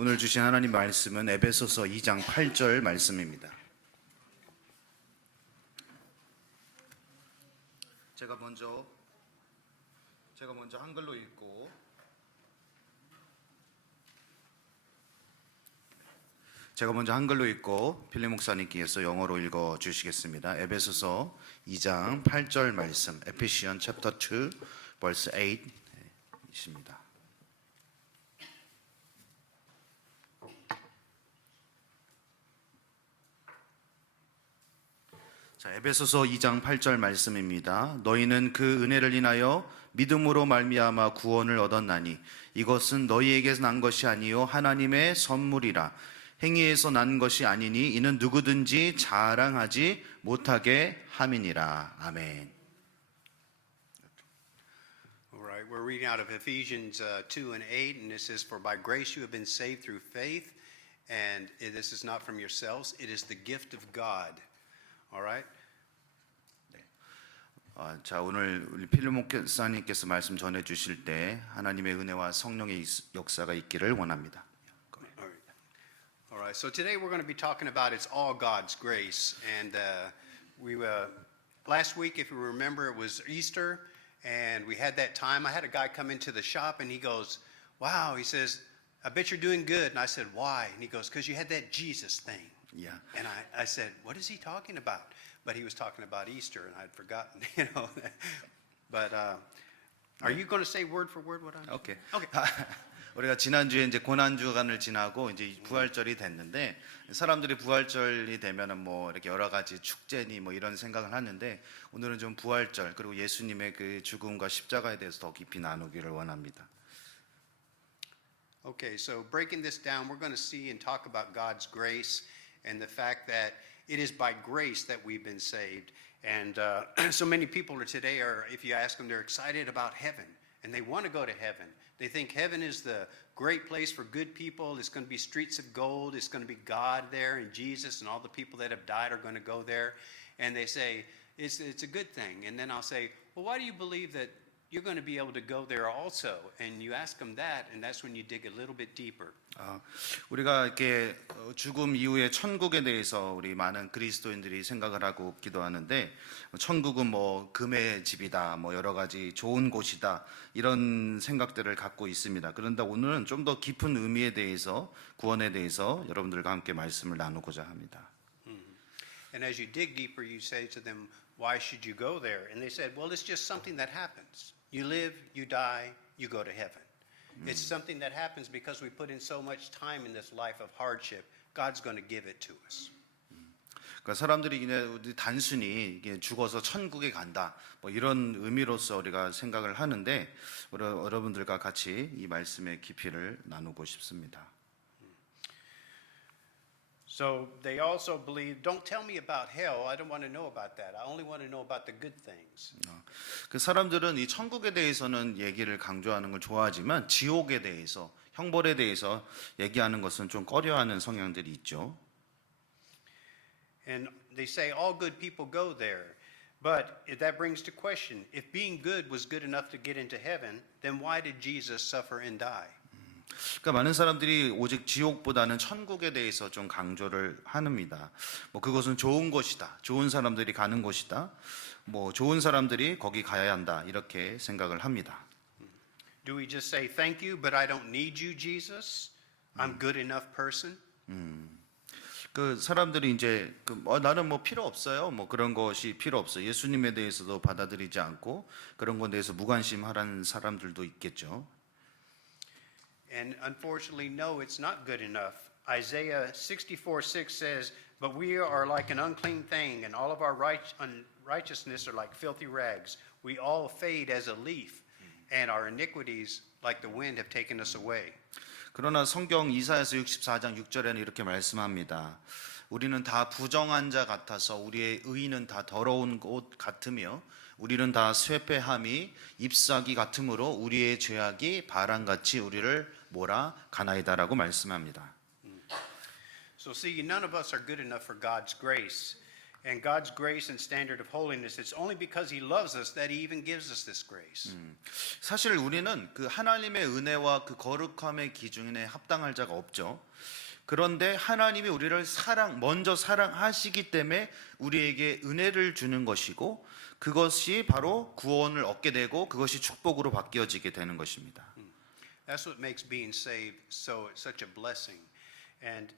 오늘 주신 하나님 말씀은 에베소서 2장 8절 말씀입니다. 제가 먼저 한글로 읽고 필립 목사님께서 영어로 읽어 주시겠습니다. 에베소서 2장 8절 말씀, Ephesians chapter 2 verse 8입니다. 자, 에베소서 2장 8절 말씀입니다. 너희는 그 은혜를 인하여 믿음으로 말미암아 구원을 얻었나니 이것은 너희에게서 난 것이 아니요 하나님의 선물이라. 행위에서 난 것이 아니니 이는 누구든지 자랑하지 못하게 함이니라. 아멘. All right, we're reading out of Ephesians 2 and 8, and it says, "For by grace you have been saved through faith, and this is not from yourselves; it is the gift of God." All right. 자, 오늘 우리 필립 목사님께서 말씀 전해 주실 때 하나님의 은혜와 성령의 역사가 있기를 원합니다. All right. So today we're going to be talking about it's all God's grace, and last week, if you remember, it was Easter, and we had that time. I had a guy come into the shop, and he goes, "Wow," he says, "I bet you're doing good." And I said, "Why?" And he goes, "Because you had that Jesus thing." Yeah. And I said, "What is he talking about?" But he was talking about Easter, and I'd forgotten, you know. But are you going to say word for word what I'm? 오케이. Okay. 우리가 지난주에 이제 고난주간을 지나고 이제 부활절이 됐는데, 사람들이 부활절이 되면은 뭐 이렇게 여러 가지 축제니 뭐 이런 생각을 하는데, 오늘은 좀 부활절 그리고 예수님의 그 죽음과 십자가에 대해서 더 깊이 나누기를 원합니다. Okay, so breaking this down, we're going to see and talk about God's grace and the fact that it is by grace that we've been saved. And so many people today are, if you ask them, they're excited about heaven and they want to go to heaven. They think heaven is the great place for good people. It's going to be streets of gold. It's going to be God there and Jesus, and all the people that have died are going to go there. And they say, it's a good thing. And then I'll say, well, why do you believe that you're going to be able to go there also? And you ask them that, and that's when you dig a little bit deeper. 우리가 이렇게 죽음 이후에 천국에 대해서 우리 많은 그리스도인들이 생각을 하고 기도하는데, 천국은 뭐 금의 집이다, 뭐 여러 가지 좋은 곳이다, 이런 생각들을 갖고 있습니다. 그런데 오늘은 좀 더 깊은 의미에 대해서, 구원에 대해서 여러분들과 함께 말씀을 나누고자 합니다. And as you dig deeper, you say to them, why should you go there? And they said, well, it's just something that happens. You live, you die, you go to heaven. It's something that happens because we put in so much time in this life of hardship. God's going to give it to us. 그러니까 사람들이 그냥 단순히 죽어서 천국에 간다, 뭐 이런 의미로서 우리가 생각을 하는데, 여러분들과 같이 이 말씀의 깊이를 나누고 싶습니다. So they also believe, don't tell me about hell. I don't want to know about that. I only want to know about the good things. 그 사람들은 이 천국에 대해서는 얘기를 강조하는 걸 좋아하지만 지옥에 대해서, 형벌에 대해서 얘기하는 것은 좀 꺼려하는 성향들이 있죠. And they say all good people go there. But that brings to question, if being good was good enough to get into heaven, then why did Jesus suffer and die? 그러니까 많은 사람들이 오직 지옥보다는 천국에 대해서 좀 강조를 합니다. 뭐 그것은 좋은 곳이다, 좋은 사람들이 가는 곳이다, 뭐 좋은 사람들이 거기 가야 한다, 이렇게 생각을 합니다. Do we just say thank you, but I don't need you, Jesus? I'm good enough person? 그 사람들이 이제 나는 뭐 필요 없어요, 뭐 그런 것이 필요 없어, 예수님에 대해서도 받아들이지 않고 그런 것에 대해서 무관심하는 사람들도 있겠죠. And unfortunately, no, it's not good enough. Isaiah 64:6 says, "But we are like an unclean thing, and all of our unrighteousness are like filthy rags. We all fade as a leaf, and our iniquities, like the wind, have taken us away." 그러나 성경 이사야서 64장 6절에는 이렇게 말씀합니다. 우리는 다 부정한 자 같아서 우리의 의는 다 더러운 옷 같으며 우리는 다 쇠폐함이 잎사귀 같으므로 우리의 죄악이 바람같이 우리를 몰아 가나이다라고 말씀합니다. So see, none of us are good enough for God's grace. And God's grace and standard of holiness, it's only because He loves us that He even gives us this grace. 사실 우리는 그 하나님의 은혜와 그 거룩함의 기준에 합당할 자가 없죠. 그런데 하나님이 우리를 먼저 사랑하시기 때문에 우리에게 은혜를 주는 것이고 그것이 바로 구원을 얻게 되고 그것이 축복으로 바뀌어지게 되는 것입니다. That's what makes being saved such a blessing. And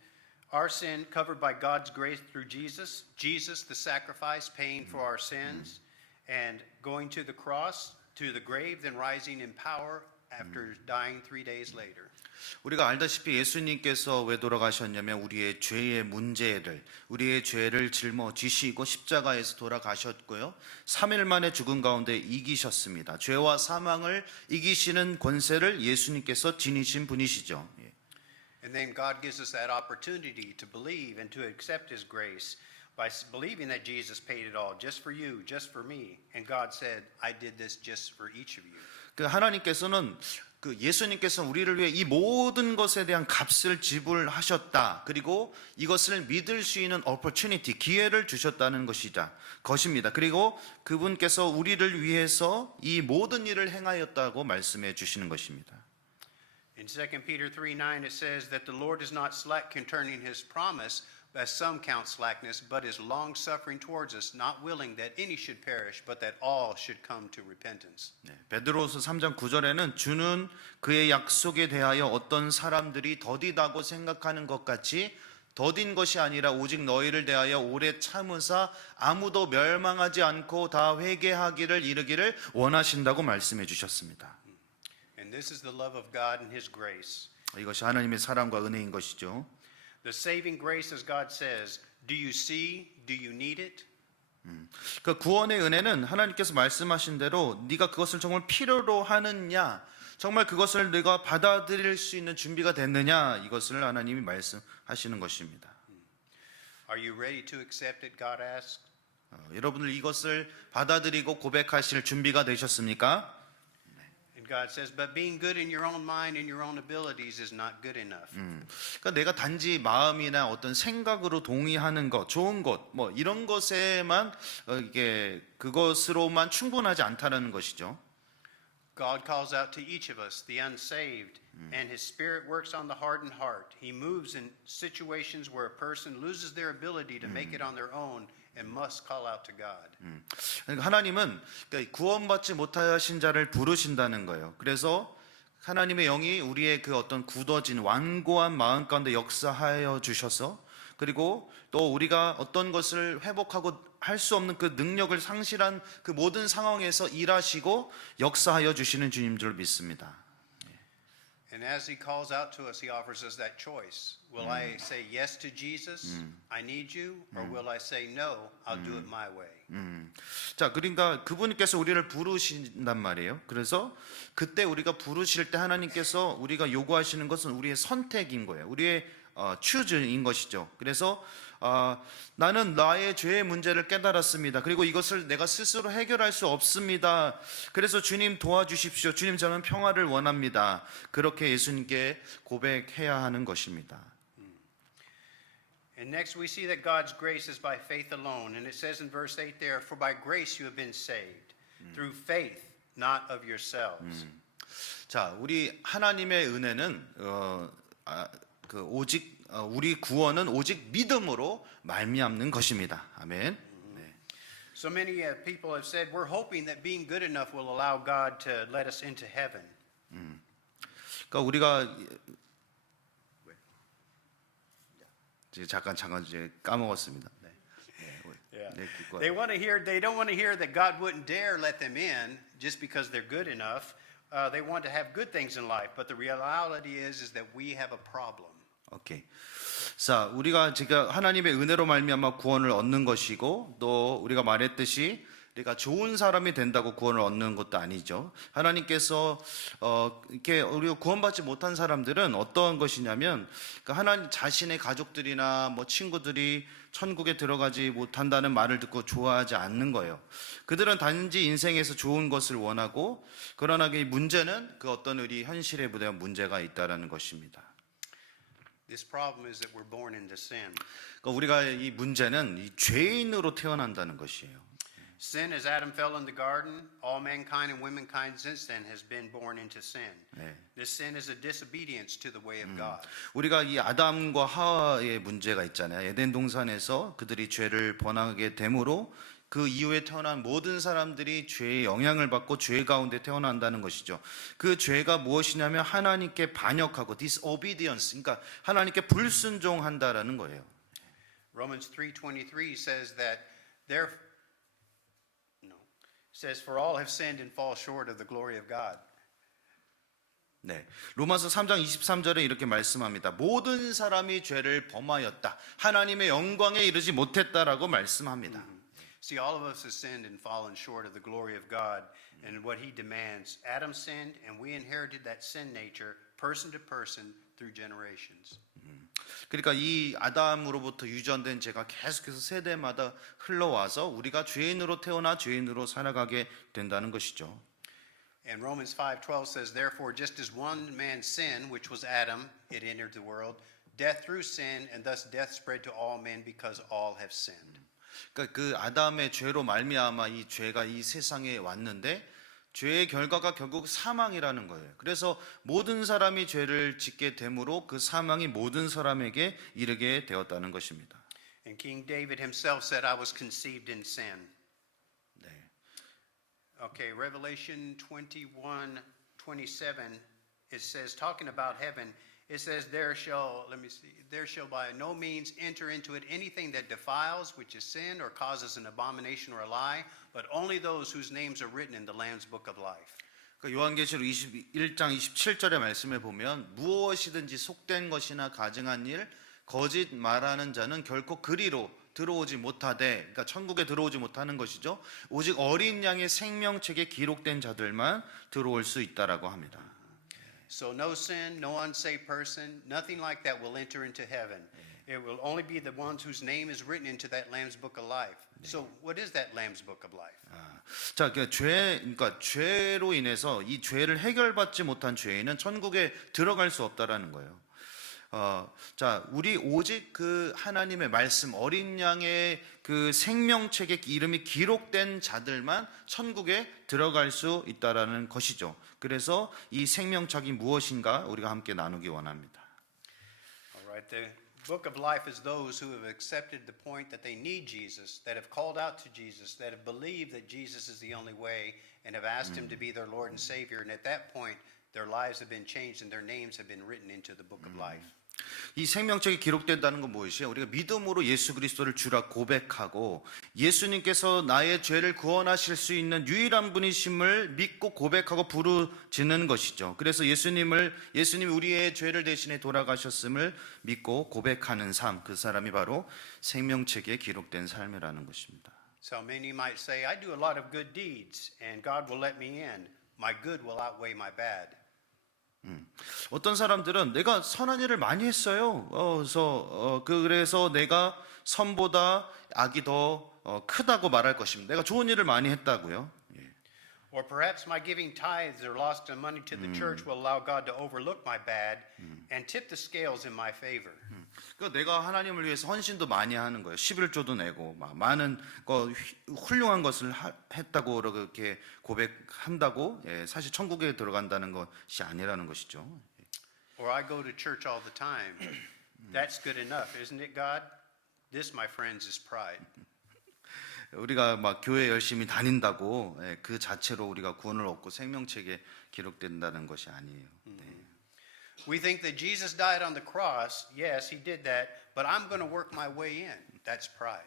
our sin covered by God's grace through Jesus, the sacrifice paying for our sins, and going to the cross, to the grave, then rising in power after dying 3 days later. 우리가 알다시피 예수님께서 왜 돌아가셨냐면 우리의 죄를 짊어지시고 십자가에서 돌아가셨고요. 3일 만에 죽은 가운데 이기셨습니다. 죄와 사망을 이기시는 권세를 예수님께서 지니신 분이시죠. And then God gives us that opportunity to believe and to accept His grace by believing that Jesus paid it all just for you, just for me. And God said, I did this just for each of you. 그 하나님께서는 예수님께서 우리를 위해 이 모든 것에 대한 값을 지불하셨다. 그리고 이것을 믿을 수 있는 opportunity, 기회를 주셨다는 것입니다. 그리고 그분께서 우리를 위해서 이 모든 일을 행하였다고 말씀해 주시는 것입니다. In 2 Peter 3:9 it says that the Lord is not slack concerning His promise, as some count slackness, but is long-suffering towards us, not willing that any should perish, but that all should come to repentance. 베드로서 3장 9절에는 주는 그의 약속에 대하여 어떤 사람들이 더디다고 생각하는 것 같이 더딘 것이 아니라 오직 너희를 대하여 오래 참으사 아무도 멸망하지 않고 다 회개하기를 이르기를 원하신다고 말씀해 주셨습니다. And this is the love of God and His grace. 이것이 하나님의 사랑과 은혜인 것이죠. The saving grace, as God says, do you see? Do you need it? 그 구원의 은혜는 하나님께서 말씀하신 대로 네가 그것을 정말 필요로 하느냐, 정말 그것을 네가 받아들일 수 있는 준비가 됐느냐, 이것을 하나님이 말씀하시는 것입니다. Are you ready to accept it? God asks. 여러분들 이것을 받아들이고 고백하실 준비가 되셨습니까? And God says, but being good in your own mind and your own abilities is not good enough. 그러니까 내가 단지 마음이나 어떤 생각으로 동의하는 것, 좋은 것, 뭐 이런 것에만 이게 그것으로만 충분하지 않다라는 것이죠. God calls out to each of us, the unsaved, and His Spirit works on the hardened heart. He moves in situations where a person loses their ability to make it on their own and must call out to God. 그러니까 하나님은 구원받지 못하신 자를 부르신다는 거예요. 그래서 하나님의 영이 우리의 그 어떤 굳어진 완고한 마음 가운데 역사하여 주셔서 그리고 또 우리가 어떤 것을 회복하고 할 수 없는 그 능력을 상실한 그 모든 상황에서 일하시고 역사하여 주시는 주님 줄 믿습니다. And as He calls out to us, He offers us that choice. Will I say yes to Jesus? I need you. Or will I say no? I'll do it my way. 자, 그러니까 그분께서 우리를 부르신단 말이에요. 그래서 그때 우리가 부르실 때 하나님께서 우리가 요구하시는 것은 우리의 선택인 거예요. 우리의 추즈인 것이죠. 그래서 나는 나의 죄의 문제를 깨달았습니다. 그리고 이것을 내가 스스로 해결할 수 없습니다. 그래서 주님 도와주십시오. 주님 저는 평화를 원합니다. 그렇게 예수님께 고백해야 하는 것입니다. And next we see that God's grace is by faith alone. And it says in verse 8 there, for by grace you have been saved, through faith, not of yourselves. 자, 우리 하나님의 은혜는 오직 우리 구원은 오직 믿음으로 말미암는 것입니다. 아멘. 네. So many people have said we're hoping that being good enough will allow God to let us into heaven. 그러니까 우리가 잠깐 이제 까먹었습니다. 네. Yeah. 네, They don't want to hear that God wouldn't dare let them in just because they're good enough. They want to have good things in life, but the reality is that we have a problem. 오케이. 자, 우리가 지금 하나님의 은혜로 말미암아 구원을 얻는 것이고 또 우리가 말했듯이 우리가 좋은 사람이 된다고 구원을 얻는 것도 아니죠. 하나님께서 이렇게 우리가 구원받지 못한 사람들은 어떠한 것이냐면 하나님 자신의 가족들이나 뭐 친구들이 천국에 들어가지 못한다는 말을 듣고 좋아하지 않는 거예요. 그들은 단지 인생에서 좋은 것을 원하고 그러나 이 문제는 그 어떤 우리 현실에 대한 문제가 있다라는 것입니다. This problem is that we're born into sin. 그러니까 우리가 이 문제는 이 죄인으로 태어난다는 것이에요. Sin, as Adam fell in the garden, all mankind and womankind since then has been born into sin. 네. This sin is a disobedience to the way of God. 우리가 이 아담과 하와의 문제가 있잖아요. 에덴 동산에서 그들이 죄를 범하게 되므로 그 이후에 태어난 모든 사람들이 죄의 영향을 받고 죄 가운데 태어난다는 것이죠. 그 죄가 무엇이냐면 하나님께 반역하고 disobedience, 그러니까 하나님께 불순종한다라는 거예요. Romans 3:23 says that says for all have sinned and fall short of the glory of God. 네. 로마서 3장 23절에 이렇게 말씀합니다. 모든 사람이 죄를 범하였다. 하나님의 영광에 이르지 못했다라고 말씀합니다. See, all of us have sinned and fallen short of the glory of God and what he demands. Adam sinned and we inherited that sin nature person to person through generations. 그러니까 이 아담으로부터 유전된 죄가 계속해서 세대마다 흘러와서 우리가 죄인으로 태어나 죄인으로 살아가게 된다는 것이죠. And Romans 5:12 says, therefore, just as one man's sin, which was Adam, it entered the world, death through sin, and thus death spread to all men because all have sinned. 그러니까 그 아담의 죄로 말미암아 이 죄가 이 세상에 왔는데 죄의 결과가 결국 사망이라는 거예요. 그래서 모든 사람이 죄를 짓게 되므로 그 사망이 모든 사람에게 이르게 되었다는 것입니다. And King David himself said, I was conceived in sin. 네. Okay, Revelation 21:27, it says, talking about heaven, it says, there shall by no means enter into it anything that defiles, which is sin, or causes an abomination or a lie, but only those whose names are written in the Lamb's book of life. 그러니까 요한계시록 21장 27절의 말씀에 보면 무엇이든지 속된 것이나 가증한 일, 거짓 말하는 자는 결코 그리로 들어오지 못하되, 그러니까 천국에 들어오지 못하는 것이죠. 오직 어린 양의 생명책에 기록된 자들만 들어올 수 있다라고 합니다. So no sin, no unsaved person, nothing like that will enter into heaven. It will only be the ones whose name is written into that Lamb's book of life. So what is that Lamb's book of life? 자, 그러니까 죄로 인해서 이 죄를 해결받지 못한 죄인은 천국에 들어갈 수 없다라는 거예요. 자, 우리 오직 그 하나님의 말씀 어린 양의 그 생명책에 이름이 기록된 자들만 천국에 들어갈 수 있다라는 것이죠. 그래서 이 생명책이 무엇인가 우리가 함께 나누기 원합니다. All right, the book of life is those who have accepted the point that they need Jesus, that have called out to Jesus, that have believed that Jesus is the only way, and have asked him to be their Lord and Savior. And at that point, their lives have been changed and their names have been written into the book of life. 이 생명책이 기록된다는 건 무엇이에요? 우리가 믿음으로 예수 그리스도를 주라 고백하고 예수님께서 나의 죄를 구원하실 수 있는 유일한 분이심을 믿고 고백하고 부르짖는 것이죠. 그래서 예수님이 우리의 죄를 대신해 돌아가셨음을 믿고 고백하는 삶, 그 사람이 바로 생명책에 기록된 삶이라는 것입니다. So many might say, I do a lot of good deeds and God will let me in. My good will outweigh my bad. 어떤 사람들은 내가 선한 일을 많이 했어요. 그래서 내가 선보다 악이 더 크다고 말할 것입니다. 내가 좋은 일을 많이 했다고요. Or perhaps my giving tithes or lost money to the church will allow God to overlook my bad and tip the scales in my favor. 그러니까 내가 하나님을 위해서 헌신도 많이 하는 거예요. 11조도 내고 많은 훌륭한 것을 했다고 그렇게 고백한다고 사실 천국에 들어간다는 것이 아니라는 것이죠. Or I go to church all the time. That's good enough, isn't it, God? This, my friends, is pride. 우리가 막 교회 열심히 다닌다고 그 자체로 우리가 구원을 얻고 생명책에 기록된다는 것이 아니에요. 네. We think that Jesus died on the cross. Yes, he did that, but I'm going to work my way in. That's pride.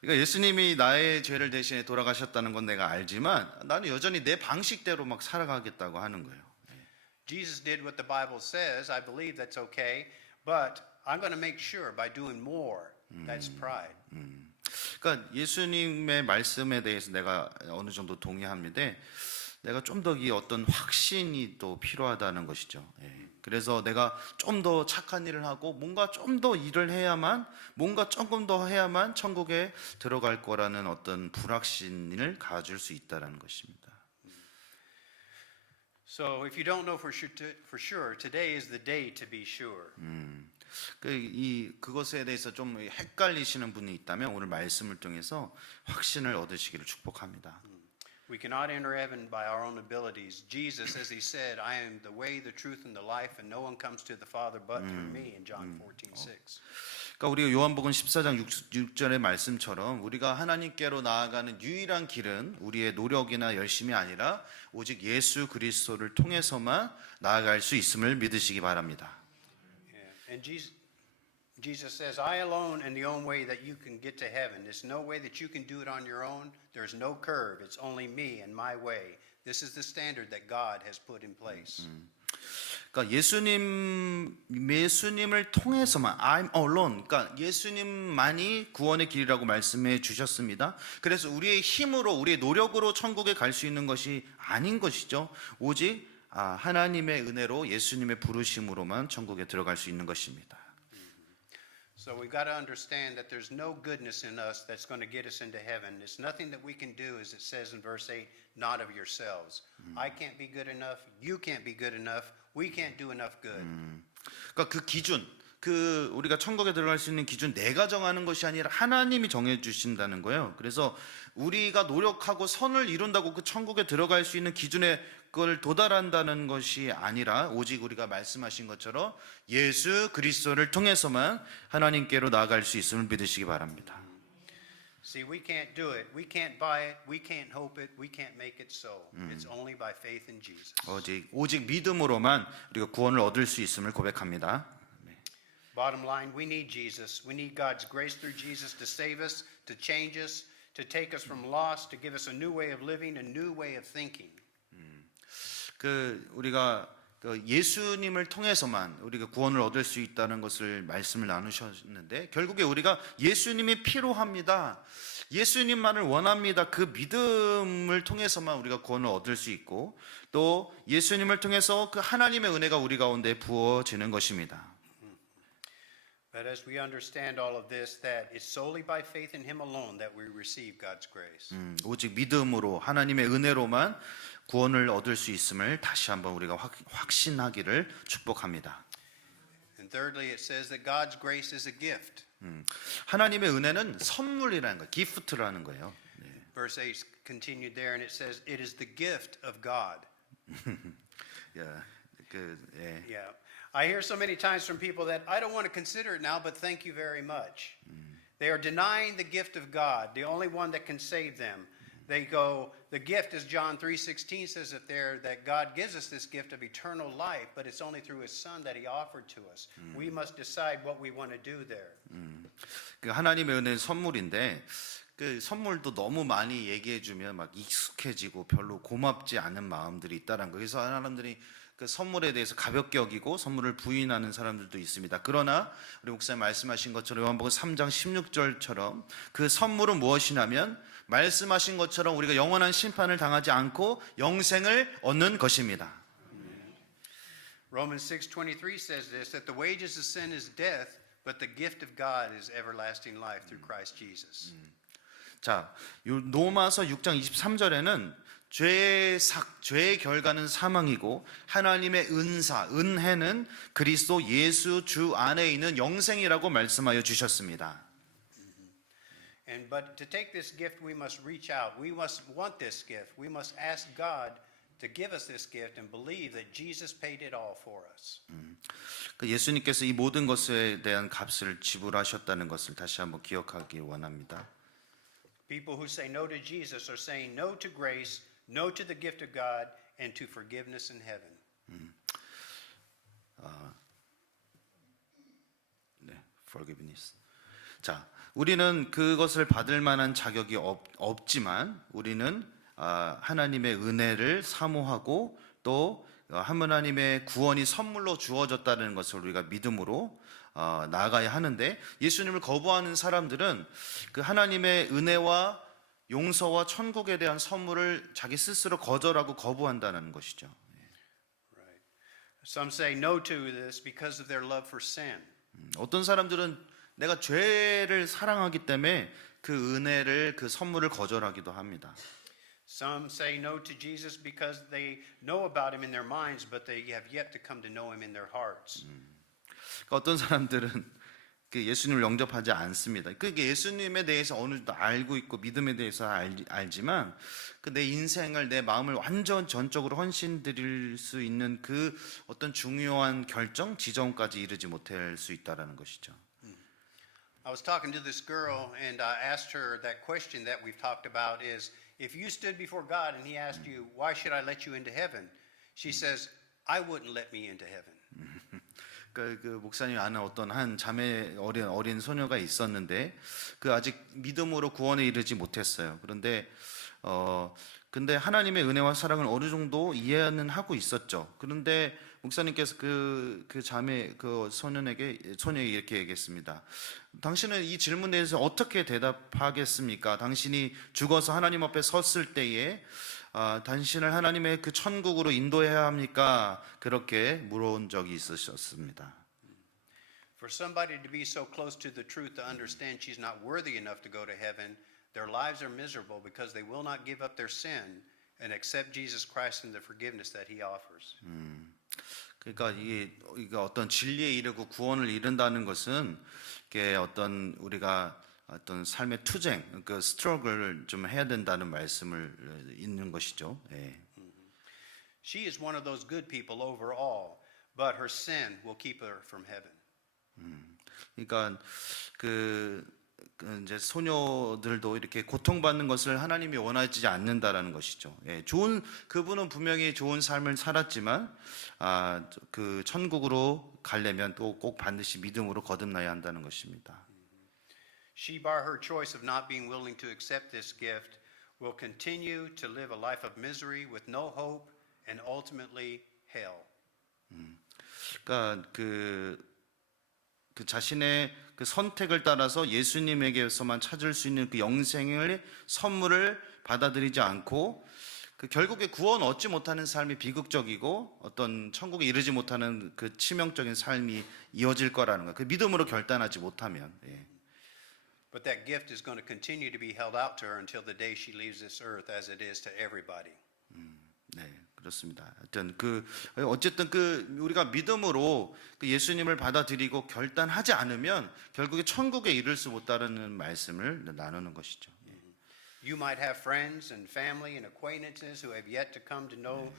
그러니까 예수님이 나의 죄를 대신해 돌아가셨다는 건 내가 알지만 나는 여전히 내 방식대로 막 살아가겠다고 하는 거예요. Jesus did what the Bible says. I believe that's okay, but I'm going to make sure by doing more. That's pride. 그러니까 예수님의 말씀에 대해서 내가 어느 정도 동의합니다. 내가 좀 더 이 어떤 확신이 또 필요하다는 것이죠. 그래서 내가 좀 더 착한 일을 하고 뭔가 좀 더 일을 해야만, 뭔가 조금 더 해야만 천국에 들어갈 거라는 어떤 불확신을 가질 수 있다는 것입니다. So if you don't know for sure, today is the day to be sure. 그것에 대해서 좀 헷갈리시는 분이 있다면 오늘 말씀을 통해서 확신을 얻으시기를 축복합니다. We cannot enter heaven by our own abilities. Jesus, as he said, I am the way, the truth, and the life, and no one comes to the Father but through me in John 14:6. 그러니까 우리가 요한복음 14장 6절의 말씀처럼 우리가 하나님께로 나아가는 유일한 길은 우리의 노력이나 열심이 아니라 오직 예수 그리스도를 통해서만 나아갈 수 있음을 믿으시기 바랍니다. Yeah. And Jesus says, I alone am the only way that you can get to heaven. There's no way that you can do it on your own. There's no curve. It's only me and my way. This is the standard that God has put in place. 그러니까 예수님을 통해서만 I'm alone. 그러니까 예수님만이 구원의 길이라고 말씀해 주셨습니다. 그래서 우리의 힘으로 우리의 노력으로 천국에 갈 수 있는 것이 아닌 것이죠. 오직 하나님의 은혜로 예수님의 부르심으로만 천국에 들어갈 수 있는 것입니다. So we've got to understand that there's no goodness in us that's going to get us into heaven. It's nothing that we can do, as it says in verse 8, not of yourselves. I can't be good enough. You can't be good enough. We can't do enough good. 그러니까 그 기준, 우리가 천국에 들어갈 수 있는 기준 내가 정하는 것이 아니라 하나님이 정해 주신다는 거예요. 그래서 우리가 노력하고 선을 이룬다고 그 천국에 들어갈 수 있는 기준에 그걸 도달한다는 것이 아니라 오직 우리가 말씀하신 것처럼 예수 그리스도를 통해서만 하나님께로 나아갈 수 있음을 믿으시기 바랍니다. See, we can't do it. We can't buy it. We can't hope it. We can't make it so. It's only by faith in Jesus. 오직 믿음으로만 우리가 구원을 얻을 수 있음을 고백합니다. Bottom line, we need Jesus. We need God's grace through Jesus to save us, to change us, to take us from lost, to give us a new way of living, a new way of thinking. 우리가 예수님을 통해서만 우리가 구원을 얻을 수 있다는 것을 말씀을 나누셨는데 결국에 우리가 예수님이 필요합니다. 예수님만을 원합니다. 그 믿음을 통해서만 우리가 구원을 얻을 수 있고 또 예수님을 통해서 그 하나님의 은혜가 우리 가운데 부어지는 것입니다. But as we understand all of this, that it's solely by faith in Him alone that we receive God's grace. 오직 믿음으로 하나님의 은혜로만 구원을 얻을 수 있음을 다시 한번 우리가 확신하기를 축복합니다. And thirdly, it says that God's grace is a gift. 하나님의 은혜는 선물이라는 거예요. 기프트라는 거예요. Verse 8 continued there, and it says, "It is the gift of God." Yeah. I hear so many times from people that I don't want to consider it now, but thank you very much. They are denying the gift of God, the only one that can save them. They go, the gift, as John 3:16 says it there, that God gives us this gift of eternal life, but it's only through His Son that He offered to us. We must decide what we want to do there. 그 하나님의 은혜는 선물인데 그 선물도 너무 많이 얘기해 주면 막 익숙해지고 별로 고맙지 않은 마음들이 있다는 거예요. 그래서 사람들이 그 선물에 대해서 가볍게 여기고 선물을 부인하는 사람들도 있습니다. 그러나 우리 목사님 말씀하신 것처럼 요한복음 3장 16절처럼 그 선물은 무엇이냐면 말씀하신 것처럼 우리가 영원한 심판을 당하지 않고 영생을 얻는 것입니다. Romans 6:23 says this, that the wages of sin is death, but the gift of God is everlasting life through Christ Jesus. 자, 요 로마서 6장 23절에는 죄의 결과는 사망이고 하나님의 은혜는 그리스도 예수 주 안에 있는 영생이라고 말씀하여 주셨습니다. But to take this gift, we must reach out. We must want this gift. We must ask God to give us this gift and believe that Jesus paid it all for us. 예수님께서 이 모든 것에 대한 값을 지불하셨다는 것을 다시 한번 기억하기 원합니다. People who say no to Jesus are saying no to grace, no to the gift of God, and to forgiveness in heaven. Forgiveness. 자, 우리는 그것을 받을 만한 자격이 없지만 우리는 하나님의 은혜를 사모하고 또 하나님의 구원이 선물로 주어졌다는 것을 우리가 믿음으로 나아가야 하는데 예수님을 거부하는 사람들은 그 하나님의 은혜와 용서와 천국에 대한 선물을 자기 스스로 거절하고 거부한다는 것이죠. Right. Some say no to this because of their love for sin. 어떤 사람들은 내가 죄를 사랑하기 때문에 그 은혜를 그 선물을 거절하기도 합니다. Some say no to Jesus because they know about him in their minds, but they have yet to come to know him in their hearts. 그러니까 어떤 사람들은 그 예수님을 영접하지 않습니다. 그 예수님에 대해서 어느 정도 알고 있고 믿음에 대해서 알지만 그 내 인생을 내 마음을 완전 전적으로 헌신 드릴 수 있는 그 어떤 중요한 결정 지점까지 이르지 못할 수 있다라는 것이죠. I was talking to this girl and I asked her that question that we've talked about is if you stood before God and he asked you, why should I let you into heaven? She says, I wouldn't let me into heaven. 그 목사님이 아는 어떤 한 자매 어린 소녀가 있었는데 그 아직 믿음으로 구원에 이르지 못했어요. 근데 하나님의 은혜와 사랑을 어느 정도 이해는 하고 있었죠. 그런데 목사님께서 그 자매 그 소녀에게 이렇게 얘기했습니다. 당신은 이 질문에 대해서 어떻게 대답하겠습니까? 당신이 죽어서 하나님 앞에 섰을 때에 당신을 하나님의 그 천국으로 인도해야 합니까? 그렇게 물어본 적이 있으셨습니다. For somebody to be so close to the truth to understand she's not worthy enough to go to heaven, their lives are miserable because they will not give up their sin and accept Jesus Christ and the forgiveness that he offers. 그러니까 이게 어떤 진리에 이르고 구원을 이룬다는 것은 이게 어떤 우리가 어떤 삶의 투쟁, 그 스트러글을 좀 해야 된다는 말씀을 있는 것이죠. 예. She is one of those good people overall, but her sin will keep her from heaven. 그러니까 그 이제 소녀들도 이렇게 고통받는 것을 하나님이 원하지 않는다라는 것이죠. 예, 그분은 분명히 좋은 삶을 살았지만 그 천국으로 가려면 또 꼭 반드시 믿음으로 거듭나야 한다는 것입니다. She, by her choice of not being willing to accept this gift, will continue to live a life of misery with no hope and ultimately hell. 그러니까 그 자신의 그 선택을 따라서 예수님에게서만 찾을 수 있는 그 영생의 선물을 받아들이지 않고 그 결국에 구원 얻지 못하는 삶이 비극적이고 어떤 천국에 이르지 못하는 그 치명적인 삶이 이어질 거라는 거. 그 믿음으로 결단하지 못하면. 예. But that gift is going to continue to be held out to her until the day she leaves this earth, as it is to everybody. 네, 그렇습니다. 어쨌든 우리가 믿음으로 그 예수님을 받아들이고 결단하지 않으면 결국에 천국에 이를 수 못다라는 말씀을 나누는 것이죠. You might have friends and family and acquaintances who have yet to come to know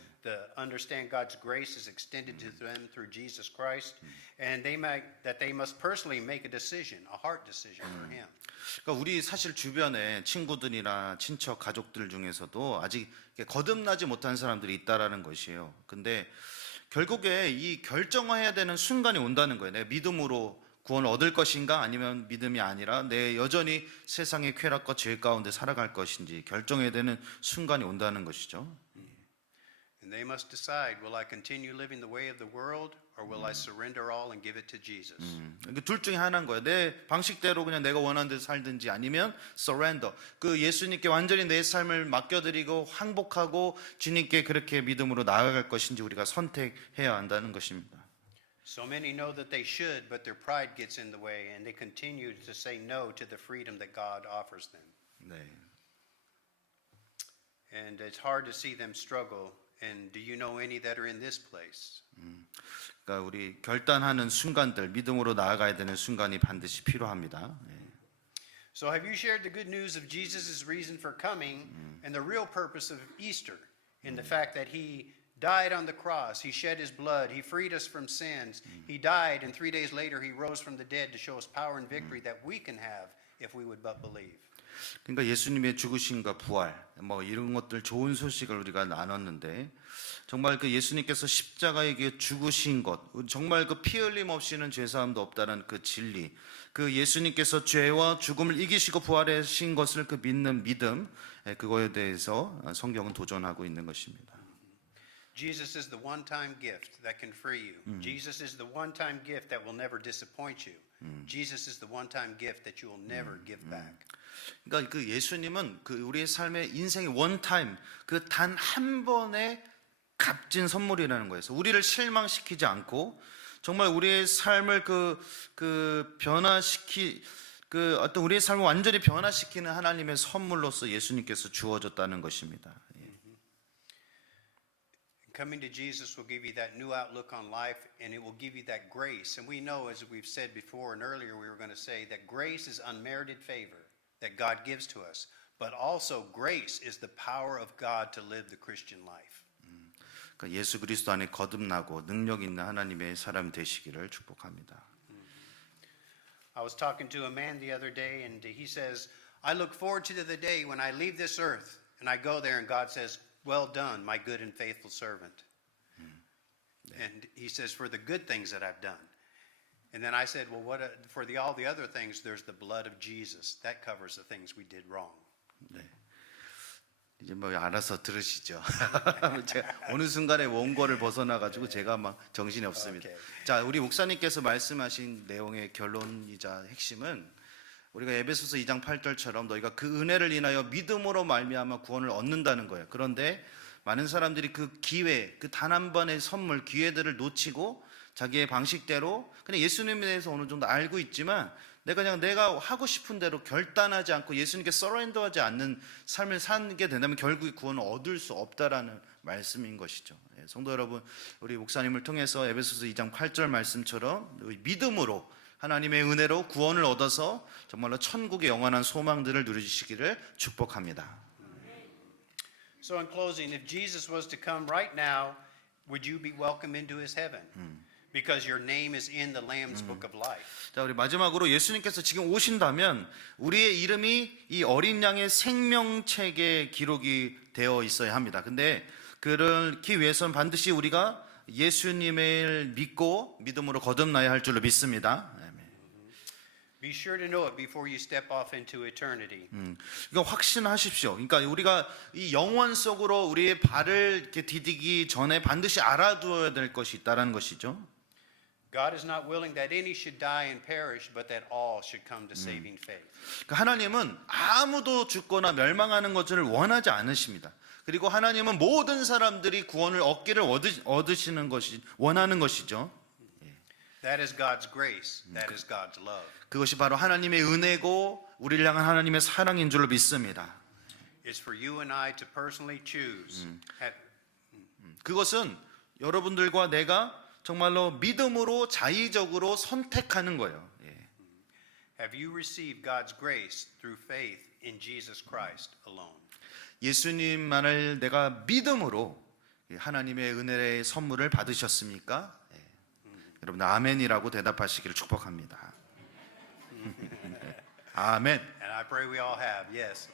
understand God's grace is extended to them through Jesus Christ, and they must personally make a decision, a heart decision for Him. 그러니까 우리 사실 주변에 친구들이나 친척, 가족들 중에서도 아직 거듭나지 못한 사람들이 있다라는 것이에요. 근데 결국에 이 결정해야 되는 순간이 온다는 거예요. 내가 믿음으로 구원을 얻을 것인가 아니면 믿음이 아니라 내 여전히 세상의 쾌락과 죄 가운데 살아갈 것인지 결정해야 되는 순간이 온다는 것이죠. And they must decide, will I continue living the way of the world or will I surrender all and give it to Jesus? 둘 중에 하나인 거예요. 내 방식대로 그냥 내가 원하는 대로 살든지 아니면 surrender. 그 예수님께 완전히 내 삶을 맡겨드리고 항복하고 주님께 그렇게 믿음으로 나아갈 것인지 우리가 선택해야 한다는 것입니다. So many know that they should, but their pride gets in the way and they continue to say no to the freedom that God offers them. 네. And it's hard to see them struggle. And do you know any that are in this place? 그러니까 우리 결단하는 순간들, 믿음으로 나아가야 되는 순간이 반드시 필요합니다. 네. So have you shared the good news of Jesus' reason for coming and the real purpose of Easter in the fact that he died on the cross, he shed his blood, he freed us from sins, he died, and 3 days later he rose from the dead to show us power and victory that we can have if we would but believe. 그러니까 예수님의 죽으심과 부활, 뭐 이런 것들 좋은 소식을 우리가 나눴는데 정말 그 예수님께서 십자가에 죽으신 것, 정말 그 피 흘림 없이는 죄 사함도 없다는 그 진리, 그 예수님께서 죄와 죽음을 이기시고 부활하신 것을 그 믿는 믿음, 그거에 대해서 성경은 도전하고 있는 것입니다. Jesus is the one-time gift that can free you. Jesus is the one-time gift that will never disappoint you. Jesus is the one-time gift that you will never give back. 그러니까 그 예수님은 그 우리의 삶의 인생의 원타임, 그 단 한 번의 값진 선물이라는 거예요. 우리를 실망시키지 않고 정말 우리의 삶을 그 그 어떤 우리의 삶을 완전히 변화시키는 하나님의 선물로서 예수님께서 주어졌다는 것입니다. Coming to Jesus will give you that new outlook on life, and it will give you that grace. And we know, as we've said before and earlier, we were going to say that grace is unmerited favor that God gives to us. But also, grace is the power of God to live the Christian life. 그러니까 예수 그리스도 안에 거듭나고 능력 있는 하나님의 사람 되시기를 축복합니다. I was talking to a man the other day, and he says, I look forward to the day when I leave this earth, and I go there, and God says, well done, my good and faithful servant. And he says, for the good things that I've done. And then I said, well, for all the other things, there's the blood of Jesus. That covers the things we did wrong. 네. 이제 뭐 알아서 들으시죠. 제가 어느 순간에 원고를 벗어나 가지고 제가 막 정신이 없습니다. 오케이. 자, 우리 목사님께서 말씀하신 내용의 결론이자 핵심은 우리가 에베소서 2장 8절처럼 너희가 그 은혜를 인하여 믿음으로 말미암아 구원을 얻는다는 거예요. 그런데 많은 사람들이 그 기회, 그 단 한 번의 선물, 기회들을 놓치고 자기의 방식대로 그냥 예수님에 대해서 어느 정도 알고 있지만 내가 하고 싶은 대로 결단하지 않고 예수님께 서렌더하지 않는 삶을 살게 된다면 결국 구원을 얻을 수 없다라는 말씀인 것이죠. 성도 여러분, 우리 목사님을 통해서 에베소서 2장 8절 말씀처럼 믿음으로 하나님의 은혜로 구원을 얻어서 정말로 천국의 영원한 소망들을 누리시기를 축복합니다. So in closing, if Jesus was to come right now, would you be welcome into his heaven? Because your name is in the Lamb's book of life. 자, 우리 마지막으로 예수님께서 지금 오신다면 우리의 이름이 이 어린 양의 생명책에 기록이 되어 있어야 합니다. 근데 그렇기 위해서는 반드시 우리가 예수님을 믿고 믿음으로 거듭나야 할 줄로 믿습니다. Be sure to know it before you step off into eternity. 이거 확신하십시오. 그러니까 우리가 이 영원 속으로 우리의 발을 이렇게 디디기 전에 반드시 알아두어야 될 것이 있다라는 것이죠. God is not willing that any should die and perish, but that all should come to saving faith. 그러니까 하나님은 아무도 죽거나 멸망하는 것을 원하지 않으십니다. 그리고 하나님은 모든 사람들이 구원을 얻기를 얻으시는 것이 원하는 것이죠. That is God's grace. That is God's love. 그것이 바로 하나님의 은혜고 우리를 향한 하나님의 사랑인 줄로 믿습니다. It's for you and I to personally choose. 그것은 여러분들과 내가 정말로 믿음으로 자의적으로 선택하는 거예요. Have you received God's grace through faith in Jesus Christ alone? 예수님만을 내가 믿음으로 하나님의 은혜의 선물을 받으셨습니까? 여러분 아멘이라고 대답하시기를 축복합니다. 아멘. And I pray we all have. Yes.